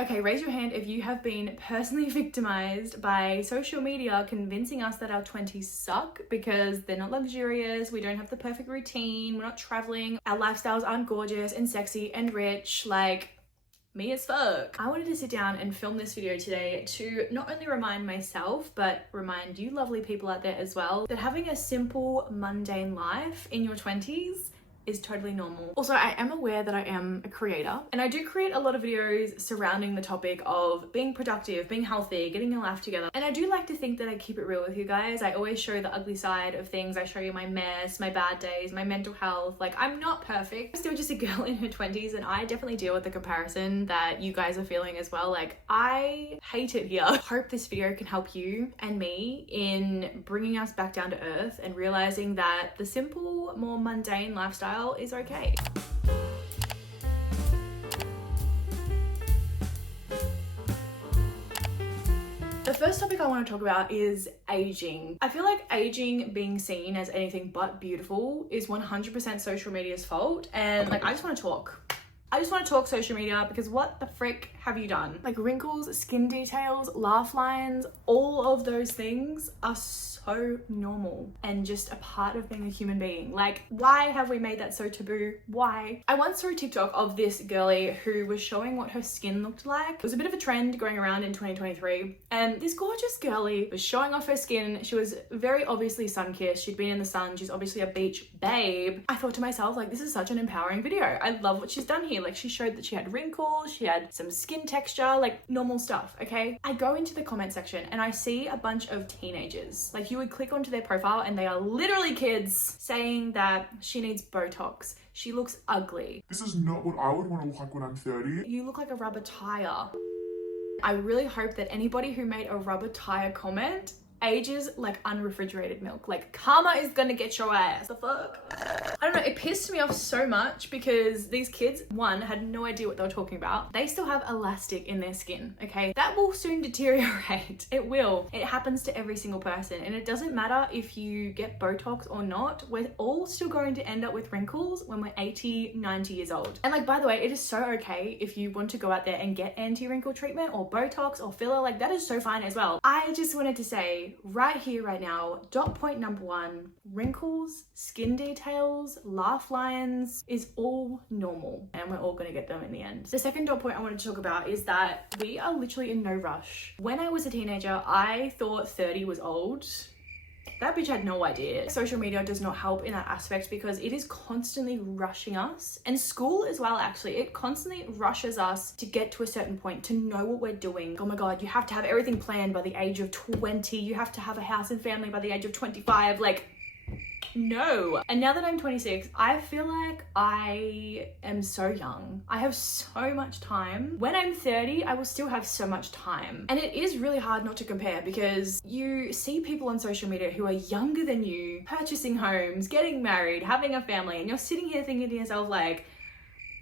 Okay, raise your hand if you have been personally victimized by social media convincing us that our 20s suck because they're not luxurious, we don't have the perfect routine, we're not traveling, our lifestyles aren't gorgeous and sexy and rich, like me as fuck. I wanted to sit down and film this video today to not only remind myself, but remind you lovely people out there as well, that having a simple, mundane life in your 20s is totally normal. Also, I am aware that I am a creator and I do create a lot of videos surrounding the topic of being productive, being healthy, getting your life together. And I do like to think that I keep it real with you guys. I always show the ugly side of things. I show you my mess, my bad days, my mental health. Like, I'm not perfect. I'm still just a girl in her 20s and I definitely deal with the comparison that you guys are feeling as well. Like, I hate it here. I hope this video can help you and me in bringing us back down to earth and realizing that the simple, more mundane lifestyle is okay. The first topic I want to talk about is aging. I feel like aging being seen as anything but beautiful is 100% social media's fault, and like I just want to talk social media because what the frick have you done? Like, wrinkles, skin details, laugh lines, all of those things are so normal and just a part of being a human being. Like, why have we made that so taboo? Why? I once saw a TikTok of this girly who was showing what her skin looked like. It was a bit of a trend going around in 2023, and this gorgeous girly was showing off her skin. She was very obviously sun-kissed. She'd been in the sun. She's obviously a beach babe. I thought to myself, like, this is such an empowering video. I love what she's done here. Like, she showed that she had wrinkles, she had some skin texture, like normal stuff, okay? I go into the comment section and I see a bunch of teenagers. Like, you would click onto their profile and they are literally kids saying that she needs Botox. She looks ugly. This is not what I would want to look like when I'm 30. You look like a rubber tire. I really hope that anybody who made a rubber tire comment ages like unrefrigerated milk. Like, karma is gonna get your ass. The fuck? I don't know, it pissed me off so much because these kids, one, had no idea what they were talking about. They still have elastic in their skin, okay? That will soon deteriorate. It will. It happens to every single person, and it doesn't matter if you get Botox or not. We're all still going to end up with wrinkles when we're 80, 90 years old. And like, by the way, it is so okay if you want to go out there and get anti-wrinkle treatment or Botox or filler. Like, that is so fine as well. I just wanted to say right here, right now, dot point number one, wrinkles, skin details, laugh lines is all normal and we're all gonna get them in the end. The second dot point I wanted to talk about is that we are literally in no rush. When I was a teenager, I thought 30 was old. That bitch had no idea. Social media does not help in that aspect because it is constantly rushing us, and school as well, actually. It constantly rushes us to get to a certain point, to know what we're doing. Oh my God, you have to have everything planned by the age of 20. You have to have a house and family by the age of 25. Like, no. And now that I'm 26, I feel like I am so young. I have so much time. When I'm 30, I will still have so much time. And it is really hard not to compare because you see people on social media who are younger than you, purchasing homes, getting married, having a family, and you're sitting here thinking to yourself like,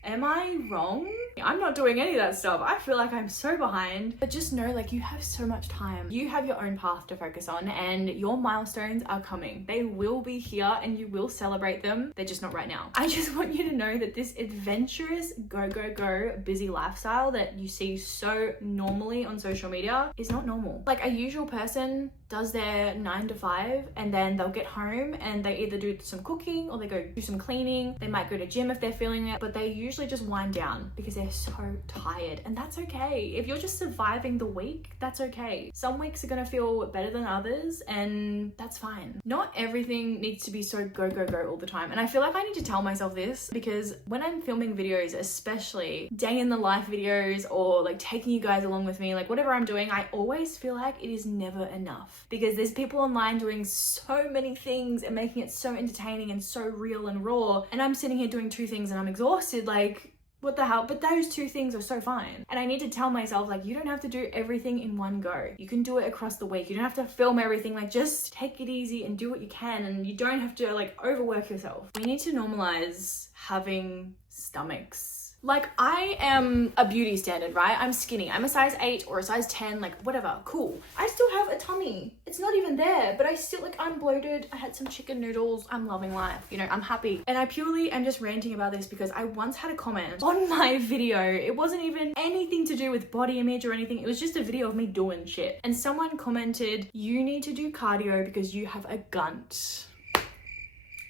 am I wrong? I'm not doing any of that stuff. I feel like I'm so behind. But just know, like, you have so much time. You have your own path to focus on and your milestones are coming. They will be here and you will celebrate them. They're just not right now. I just want you to know that this adventurous, go, go, go, busy lifestyle that you see so normally on social media is not normal. Like, a usual person does their 9 to 5 and then they'll get home and they either do some cooking or they go do some cleaning. They might go to gym if they're feeling it, but they usually just wind down because they're so tired, and that's okay. If you're just surviving the week, that's okay. Some weeks are gonna feel better than others and that's fine. Not everything needs to be so go, go, go all the time. And I feel like I need to tell myself this because when I'm filming videos, especially day in the life videos or like taking you guys along with me, like whatever I'm doing, I always feel like it is never enough because there's people online doing so many things and making it so entertaining and so real and raw, and I'm sitting here doing 2 things and I'm exhausted. Like, what the hell? But those 2 things are so fine. And I need to tell myself, like, you don't have to do everything in one go. You can do it across the week. You don't have to film everything. Like, just take it easy and do what you can, and you don't have to like overwork yourself. We need to normalize having stomachs Like, I am a beauty standard, right? I'm skinny. I'm a size 8 or a size 10, like whatever, cool. I still have a tummy. It's not even there, but I still, like, I'm bloated. I had some chicken noodles. I'm loving life, you know, I'm happy. And I purely am just ranting about this because I once had a comment on my video. It wasn't even anything to do with body image or anything. It was just a video of me doing shit. And someone commented, you need to do cardio because you have a gunt.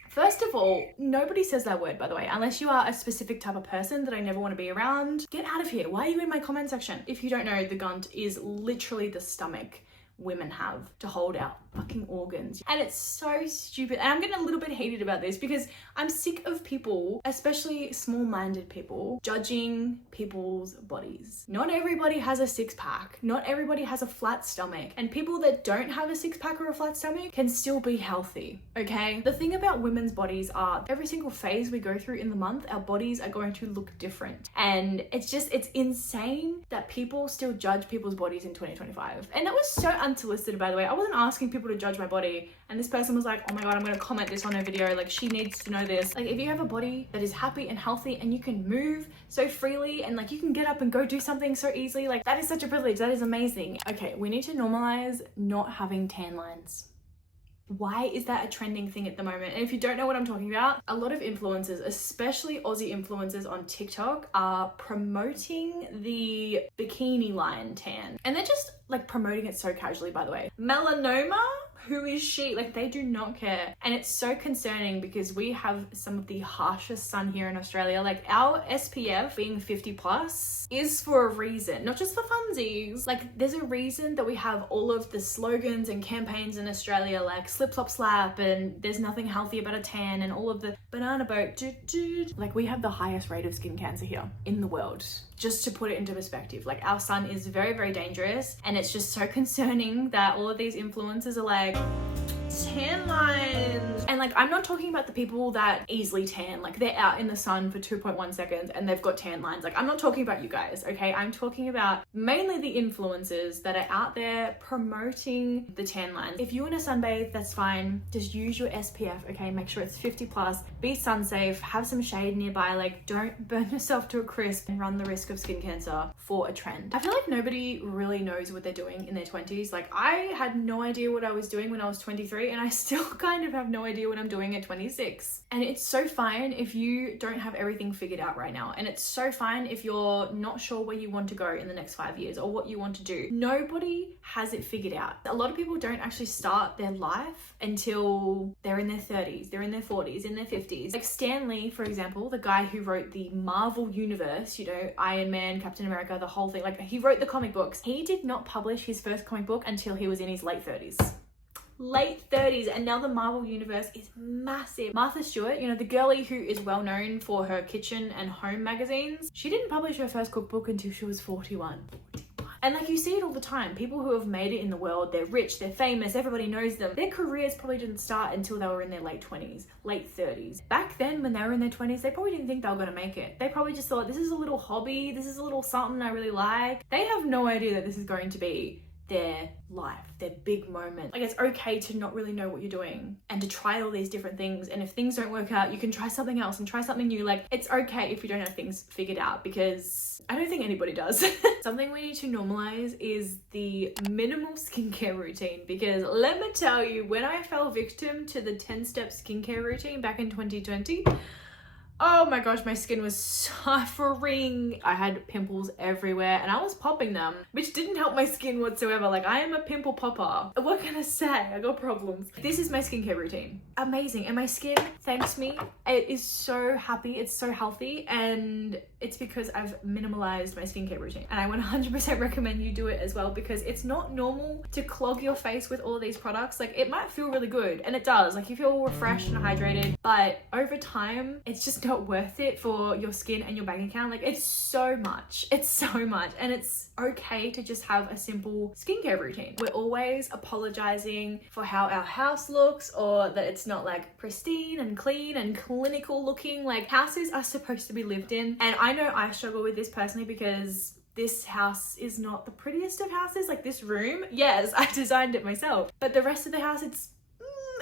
First of all, nobody says that word, by the way, unless you are a specific type of person that I never want to be around. Get out of here. Why are you in my comment section? If you don't know, the gunt is literally the stomach women have to hold out fucking organs. And it's so stupid. And I'm getting a little bit heated about this because I'm sick of people, especially small-minded people, judging people's bodies. Not everybody has a six-pack. Not everybody has a flat stomach. And people that don't have a six-pack or a flat stomach can still be healthy, okay? The thing about women's bodies are every single phase we go through in the month, our bodies are going to look different. And it's insane that people still judge people's bodies in 2025. And that was so unsolicited, by the way. I wasn't asking people to judge my body, and this person was like, oh my god, I'm gonna comment this on her video, like she needs to know this. Like, if you have a body that is happy and healthy and you can move so freely and like you can get up and go do something so easily, like that is such a privilege. That is amazing. Okay, we need to normalize not having tan lines. Why is that a trending thing at the moment? And if you don't know what I'm talking about, a lot of influencers, especially Aussie influencers on TikTok, are promoting the bikini line tan. And they're just like promoting it so casually, by the way. Melanoma? Who is she? Like, they do not care. And it's so concerning because we have some of the harshest sun here in Australia. Like, our SPF being 50 plus is for a reason, not just for funsies. Like, there's a reason that we have all of the slogans and campaigns in Australia, like slip slop slap and there's nothing healthy about a tan and all of the banana boat. Like, we have the highest rate of skin cancer here in the world. Just to put it into perspective, like, our sun is very, very dangerous, and it's just so concerning that all of these influencers are like, tan lines. And like, I'm not talking about the people that easily tan, like they're out in the sun for 2.1 seconds and they've got tan lines. Like, I'm not talking about you guys, okay? I'm talking about mainly the influencers that are out there promoting the tan lines. If you want to sunbathe, that's fine. Just use your SPF, okay? Make sure it's 50 plus, be sun safe, have some shade nearby. Like, don't burn yourself to a crisp and run the risk of skin cancer for a trend. I feel like nobody really knows what they're doing in their 20s. Like, I had no idea what I was doing when I was 23, and I still kind of have no idea what I'm doing at 26. And it's so fine if you don't have everything figured out right now. And it's so fine if you're not sure where you want to go in the next 5 years or what you want to do. Nobody has it figured out. A lot of people don't actually start their life until they're in their 30s, they're in their 40s, in their 50s. Like Stanley, for example, the guy who wrote the Marvel universe, you know, Iron Man, Captain America, the whole thing, like he wrote the comic books. He did not publish his first comic book until he was in his late 30s. Late 30s, and now the Marvel universe is massive. Martha Stewart, you know, the girly who is well known for her kitchen and home magazines, she didn't publish her first cookbook until she was 41. And like, you see it all the time. People who have made it in the world, they're rich, they're famous, everybody knows them. Their careers probably didn't start until they were in their late 20s, late 30s. Back then, when they were in their 20s, they probably didn't think they were gonna make it. They probably just thought, this is a little hobby, this is a little something I really like. They have no idea that this is going to be their life, their big moment. Like, it's okay to not really know what you're doing and to try all these different things. And if things don't work out, you can try something else and try something new. Like, it's okay if you don't have things figured out, because I don't think anybody does. Something we need to normalize is the minimal skincare routine, because let me tell you, when I fell victim to the 10-step skincare routine back in 2020, oh my gosh, my skin was suffering. I had pimples everywhere and I was popping them, which didn't help my skin whatsoever. Like, I am a pimple popper. What can I say? I got problems. This is my skincare routine. Amazing. And my skin thanks me. It is so happy. It's so healthy. And it's because I've minimalized my skincare routine. And I 100% recommend you do it as well, because it's not normal to clog your face with all of these products. Like, it might feel really good, and it does. Like, you feel refreshed and hydrated, but over time, it's just not worth it for your skin and your bank account. Like, it's so much. It's so much. And it's okay to just have a simple skincare routine. We're always apologizing for how our house looks, or that it's not like pristine and clean and clinical looking. Like, houses are supposed to be lived in. And I know I struggle with this personally, because this house is not the prettiest of houses. Like, this room, yes, I designed it myself, but the rest of the house,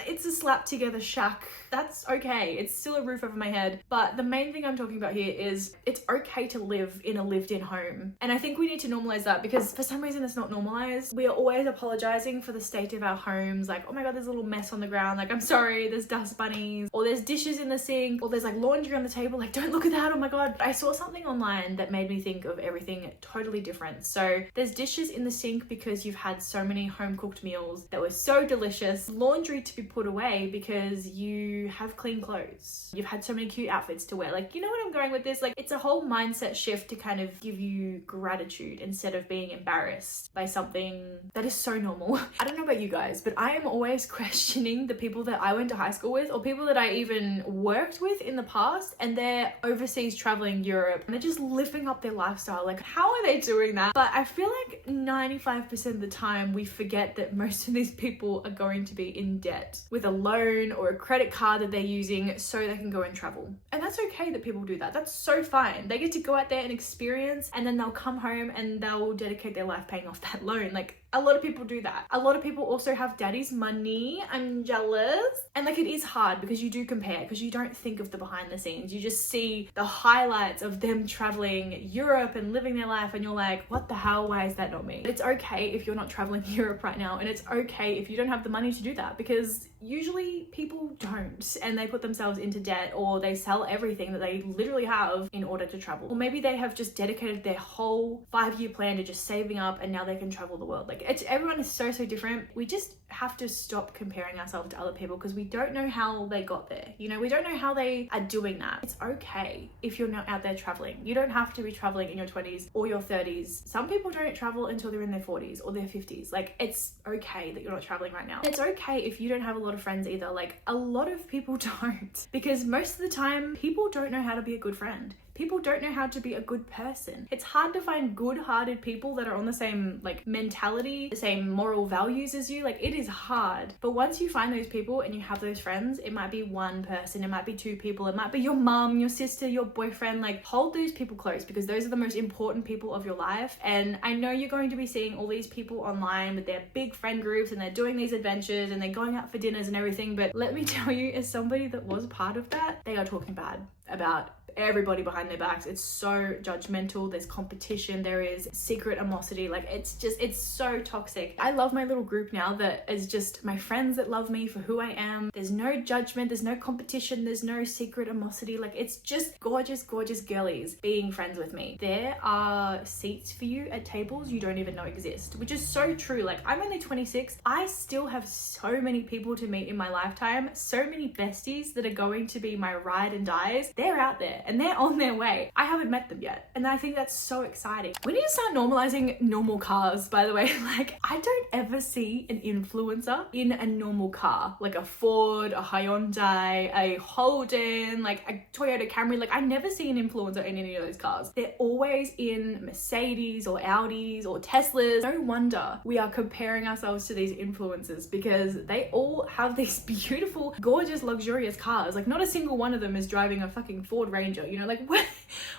it's a slap together shack. That's okay. It's still a roof over my head. But the main thing I'm talking about here is it's okay to live in a lived-in home. And I think we need to normalize that, because for some reason it's not normalized. We are always apologizing for the state of our homes. Like, oh my God, there's a little mess on the ground. Like, I'm sorry, there's dust bunnies, or there's dishes in the sink, or there's like laundry on the table. Like, don't look at that. Oh my God. I saw something online that made me think of everything totally different. So there's dishes in the sink because you've had so many home cooked meals that were so delicious. Laundry to be put away because you have clean clothes. You've had so many cute outfits to wear. Like, you know what I'm going with this? Like, it's a whole mindset shift to kind of give you gratitude instead of being embarrassed by something that is so normal. I don't know about you guys, but I am always questioning the people that I went to high school with, or people that I even worked with in the past, and they're overseas traveling Europe and they're just living up their lifestyle. Like, how are they doing that? But I feel like 95% of the time we forget that most of these people are going to be in debt with a loan or a credit card that they're using so they can go and travel. And that's okay that people do that. That's so fine. They get to go out there and experience, and then they'll come home and they'll dedicate their life paying off that loan. Like, a lot of people do that. A lot of people also have daddy's money. I'm jealous. And like, it is hard because you do compare, because you don't think of the behind the scenes. You just see the highlights of them traveling Europe and living their life, and you're like, what the hell? Why is that not me? It's okay if you're not traveling Europe right now, and it's okay if you don't have the money to do that, because usually people don't, and they put themselves into debt, or they sell everything that they literally have in order to travel. Or maybe they have just dedicated their whole 5-year plan to just saving up, and now they can travel the world. Like, everyone is so different. We just have to stop comparing ourselves to other people, because we don't know how they got there. You know, we don't know how they are doing that. It's okay if you're not out there traveling. You don't have to be traveling in your 20s or your 30s. Some people don't travel until they're in their 40s or their 50s. Like, it's okay that you're not traveling right now. It's okay if you don't have a lot of friends either. Like, a lot of people don't, because most of the time people don't know how to be a good friend. People don't know how to be a good person. It's hard to find good-hearted people that are on the same like mentality, the same moral values as you. Like, it is hard. But once you find those people and you have those friends, it might be one person, it might be 2 people, it might be your mum, your sister, your boyfriend. Like, hold those people close, because those are the most important people of your life. And I know you're going to be seeing all these people online with their big friend groups, and they're doing these adventures and they're going out for dinners and everything. But let me tell you, as somebody that was part of that, they are talking bad about everybody behind their backs. It's so judgmental. There's competition. There is secret animosity. Like, it's so toxic. I love my little group now that is just my friends that love me for who I am. There's no judgment. There's no competition. There's no secret animosity. Like, it's just gorgeous, gorgeous girlies being friends with me. There are seats for you at tables you don't even know exist, which is so true. Like, I'm only 26. I still have so many people to meet in my lifetime. So many besties that are going to be my ride and dies. They're out there and they're on their way. I haven't met them yet, and I think that's so exciting. We need to start normalizing normal cars, by the way. Like, I don't ever see an influencer in a normal car, like a Ford, a Hyundai, a Holden, like a Toyota Camry. Like, I never see an influencer in any of those cars. They're always in Mercedes or Audis or Teslas. No wonder we are comparing ourselves to these influencers, because they all have these beautiful, gorgeous, luxurious cars. Like, not a single one of them is driving a fucking Ford Ranger, you know? Like,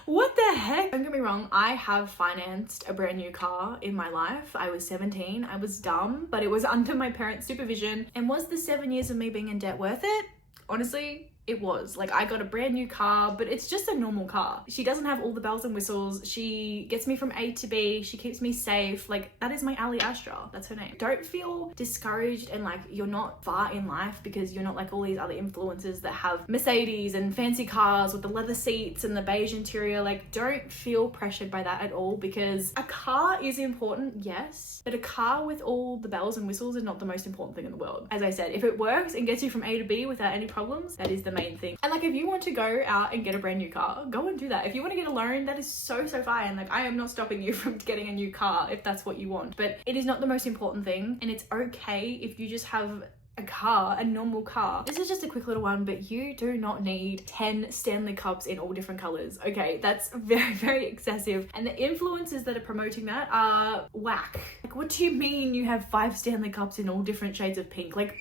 what the heck? Don't get me wrong, I have financed a brand new car in my life. I was 17. I was dumb, but it was under my parents' supervision. And was the 7 years of me being in debt worth it? Honestly, it was. Like, I got a brand new car, but it's just a normal car. She doesn't have all the bells and whistles. She gets me from A to B. She keeps me safe. Like, that is my Ali Astra. That's her name. Don't feel discouraged and like you're not far in life because you're not like all these other influencers that have Mercedes and fancy cars with the leather seats and the beige interior. Like, don't feel pressured by that at all, because a car is important, yes, but a car with all the bells and whistles is not the most important thing in the world. As I said, if it works and gets you from A to B without any problems, that is the main thing. And like, if you want to go out and get a brand new car, go and do that. If you want to get a loan, that is so fine. Like, I am not stopping you from getting a new car if that's what you want, but it is not the most important thing. And it's okay if you just have a car, a normal car. This is just a quick little one, but you do not need 10 Stanley Cups in all different colors. Okay, that's very, very excessive. And the influencers that are promoting that are whack. Like, what do you mean you have 5 Stanley Cups in all different shades of pink? Like,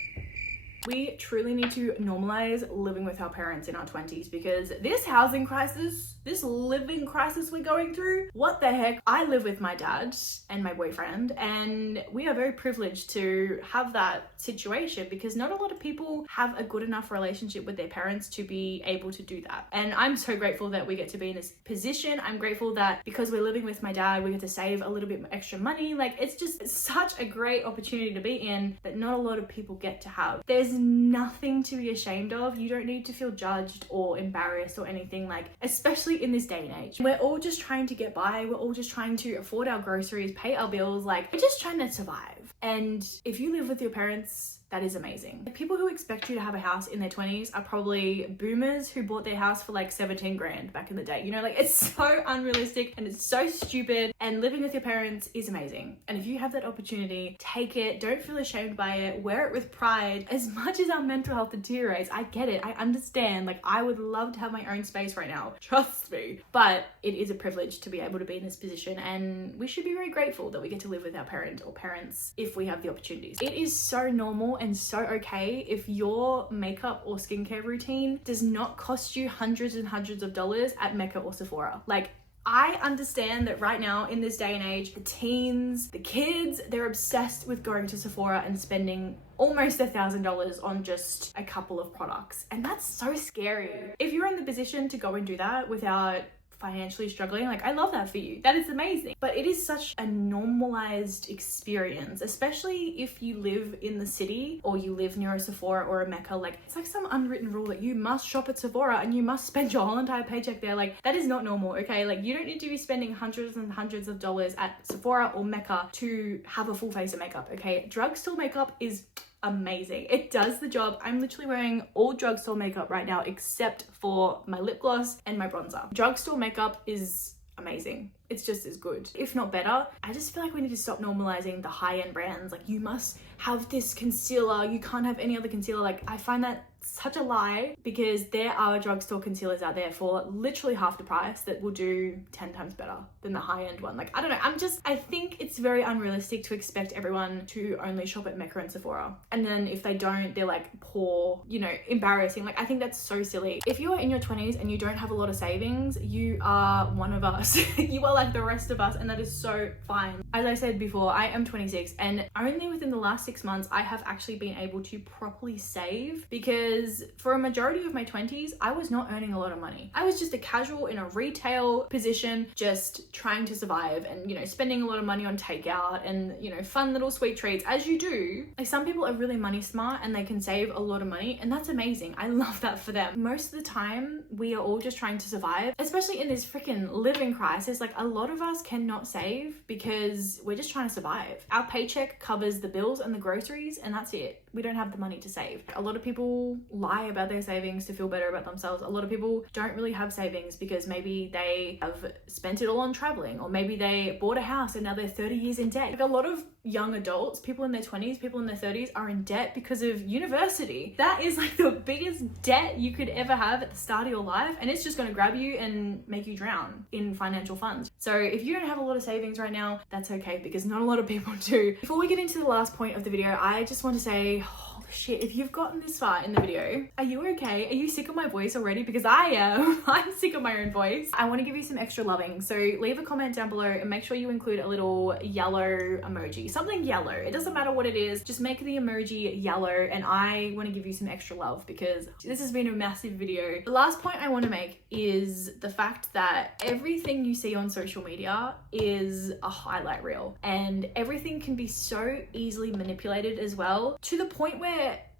we truly need to normalize living with our parents in our 20s, because this housing crisis this living crisis we're going through. What the heck? I live with my dad and my boyfriend, and we are very privileged to have that situation because not a lot of people have a good enough relationship with their parents to be able to do that. And I'm so grateful that we get to be in this position. I'm grateful that because we're living with my dad, we get to save a little bit extra money. Like, it's just such a great opportunity to be in that not a lot of people get to have. There's nothing to be ashamed of. You don't need to feel judged or embarrassed or anything, like, especially in this day and age. We're all just trying to get by. We're all just trying to afford our groceries, pay our bills. Like, we're just trying to survive. And if you live with your parents, that is amazing. The people who expect you to have a house in their 20s are probably boomers who bought their house for like 17 grand back in the day. You know, like, it's so unrealistic and it's so stupid, and living with your parents is amazing. And if you have that opportunity, take it. Don't feel ashamed by it. Wear it with pride. As much as our mental health deteriorates, I get it. I understand. Like, I would love to have my own space right now. Trust me. But it is a privilege to be able to be in this position, and we should be very grateful that we get to live with our parent or parents if we have the opportunities. It is so normal and so okay if your makeup or skincare routine does not cost you hundreds and hundreds of dollars at Mecca or Sephora. Like, I understand that right now in this day and age, the teens, the kids, they're obsessed with going to Sephora and spending almost $1,000 on just a couple of products. And that's so scary. If you're in the position to go and do that without financially struggling, like, I love that for you. That is amazing. But it is such a normalized experience, especially if you live in the city or you live near a Sephora or a Mecca. Like, it's like some unwritten rule that you must shop at Sephora and you must spend your whole entire paycheck there. Like, that is not normal, okay? Like, you don't need to be spending hundreds and hundreds of dollars at Sephora or Mecca to have a full face of makeup, okay? Drugstore makeup is amazing. It does the job. I'm literally wearing all drugstore makeup right now except for my lip gloss and my bronzer. Drugstore makeup is amazing. It's just as good, if not better. I just feel like we need to stop normalizing the high-end brands. Like, you must have this concealer, you can't have any other concealer. Like, I find that such a lie because there are drugstore concealers out there for literally half the price that will do 10 times better than the high-end one. Like, I don't know, I think it's very unrealistic to expect everyone to only shop at Mecca and Sephora, and then if they don't, they're like poor, you know, embarrassing. Like, I think that's so silly. If you are in your 20s and you don't have a lot of savings, you are one of us. You are like the rest of us, and that is so fine. As I said before, I am 26, and only within the last 6 months I have actually been able to properly save, because for a majority of my 20s I was not earning a lot of money. I was just a casual in a retail position, just trying to survive and, you know, spending a lot of money on takeout and, you know, fun little sweet treats, as you do. Like, some people are really money smart and they can save a lot of money, and that's amazing. I love that for them. Most of the time we are all just trying to survive, especially in this freaking living crisis. Like, a lot of us cannot save because we're just trying to survive. Our paycheck covers the bills and the groceries, and that's it. We don't have the money to save. A lot of people lie about their savings to feel better about themselves. A lot of people don't really have savings because maybe they have spent it all on traveling, or maybe they bought a house and now they're 30 years in debt. Like, a lot of young adults, people in their 20s, people in their 30s are in debt because of university. That is like the biggest debt you could ever have at the start of your life, and it's just going to grab you and make you drown in financial funds. So if you don't have a lot of savings right now, that's okay, because not a lot of people do. Before we get into the last point of the video, I just want to say, holy shit, if you've gotten this far in the video, are you okay? Are you sick of my voice already? Because I am. I'm sick of my own voice. I want to give you some extra loving, so leave a comment down below and make sure you include a little yellow emoji, something yellow. It doesn't matter what it is, just make the emoji yellow, and I want to give you some extra love because this has been a massive video. The last point I want to make is the fact that everything you see on social media is a highlight reel, and everything can be so easily manipulated as well, to the point where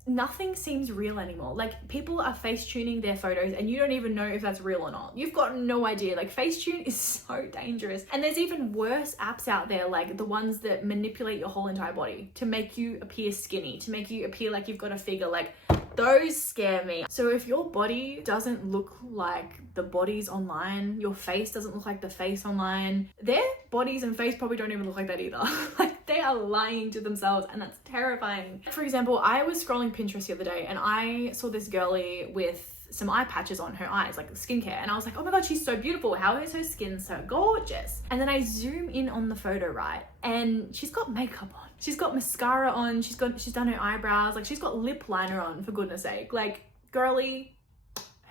nothing seems real anymore. Like, people are face tuning their photos and you don't even know if that's real or not. You've got no idea. Like, Facetune is so dangerous. And there's even worse apps out there, like the ones that manipulate your whole entire body to make you appear skinny, to make you appear like you've got a figure. Like, those scare me. So if your body doesn't look like the bodies online, your face doesn't look like the face online, their bodies and face probably don't even look like that either. Like, they are lying to themselves, and that's terrifying. For example, I was scrolling Pinterest the other day and I saw this girly with some eye patches on her eyes, like skincare, and I was like, oh my god, she's so beautiful. How is her skin so gorgeous? And then I zoom in on the photo, right, and she's got makeup on, she's got mascara on, she's done her eyebrows, like she's got lip liner on, for goodness sake. Like, girly,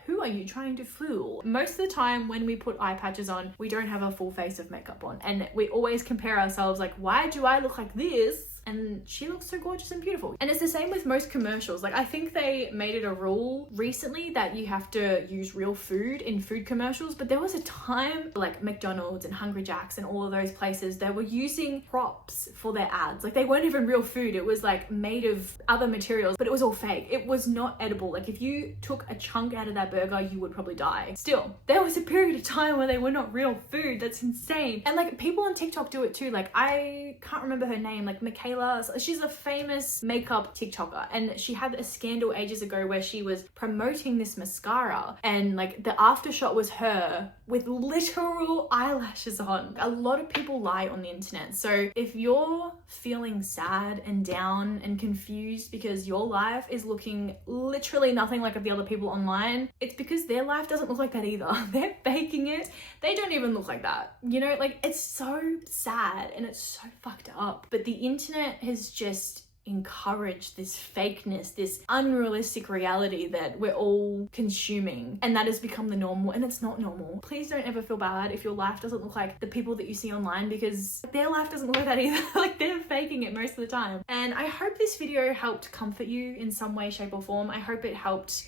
who are you trying to fool? Most of the time when we put eye patches on, we don't have a full face of makeup on, and we always compare ourselves like, why do I look like this? And she looks so gorgeous and beautiful. And it's the same with most commercials. Like, I think they made it a rule recently that you have to use real food in food commercials, but there was a time like McDonald's and Hungry Jack's and all of those places, they were using props for their ads. Like, they weren't even real food. It was like made of other materials, but it was all fake. It was not edible. Like, if you took a chunk out of that burger, you would probably die. Still, there was a period of time where they were not real food. That's insane. And like, people on TikTok do it too. Like, I can't remember her name, like Michaela. She's a famous makeup TikToker, and she had a scandal ages ago where she was promoting this mascara, and like the after shot was her with literal eyelashes on. A lot of people lie on the internet. So if you're feeling sad and down and confused because your life is looking literally nothing like the other people online, it's because their life doesn't look like that either. They're faking it. They don't even look like that. You know, like, it's so sad and it's so fucked up. But the internet has just encouraged this fakeness, this unrealistic reality that we're all consuming, and that has become the normal, and it's not normal. Please don't ever feel bad if your life doesn't look like the people that you see online, because their life doesn't look like that either. Like, they're faking it most of the time. And I hope this video helped comfort you in some way, shape or form. I hope it helped.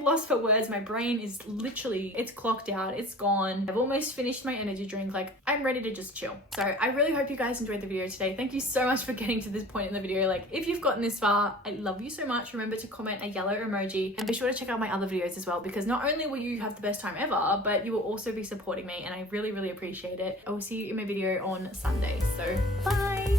Lost for words. My brain is literally, it's clocked out, it's gone. I've almost finished my energy drink. Like, I'm ready to just chill. So I really hope you guys enjoyed the video today. Thank you so much for getting to this point in the video. Like, if you've gotten this far, I love you so much. Remember to comment a yellow emoji, and be sure to check out my other videos as well, because not only will you have the best time ever, but you will also be supporting me, and I really, really appreciate it. I will see you in my video on Sunday. So bye.